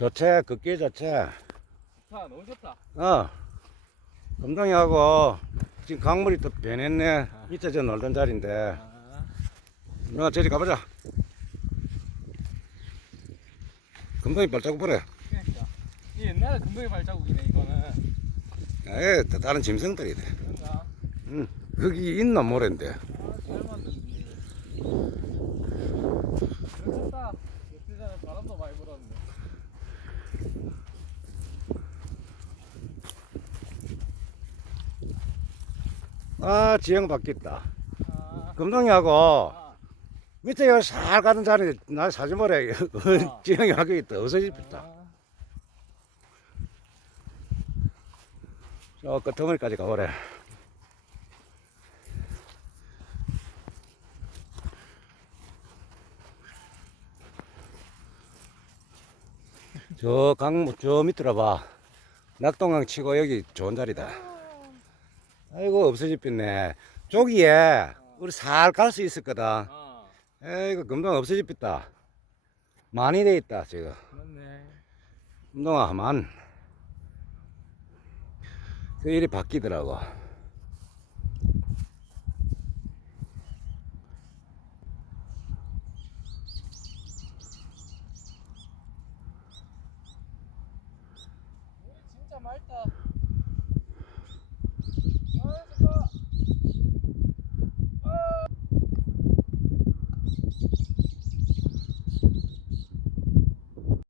좋지, 극기 좋지. 좋다 너무 좋다 어. 금동이하고 지금 강물이 또 변했네. 밑에 저 놀던 자리인데. 아, 너 저리 가보자. 금동이 발자국 보래. 그러니까 이 옛날에 금동이 발자국이네 이거는 에이, 또 다른 짐승들이네. 그런가 응. 거기 있나 모래인데. 아잘 만든지 좋다 며칠 전에 바람도 많이 불었는데 아, 지형 바뀌었다. 아, 금동이하고 아, 밑에 여기 살 가는 자리 나 사진 보래. 어. 지형이 하고 있다. 어서집다. 아, 저 끝머리까지 가보래. 저 강, 저 밑으로 봐. 낙동강 치고 여기 좋은 자리다. 아이고, 없어집겠네. 저기에 우리 살 갈 수 있었거든. 아 에이구, 금방 없어집겠다. 많이 돼 있다, 지금. 맞네 금동아, 만. 그 일이 바뀌더라고. 진짜 맑다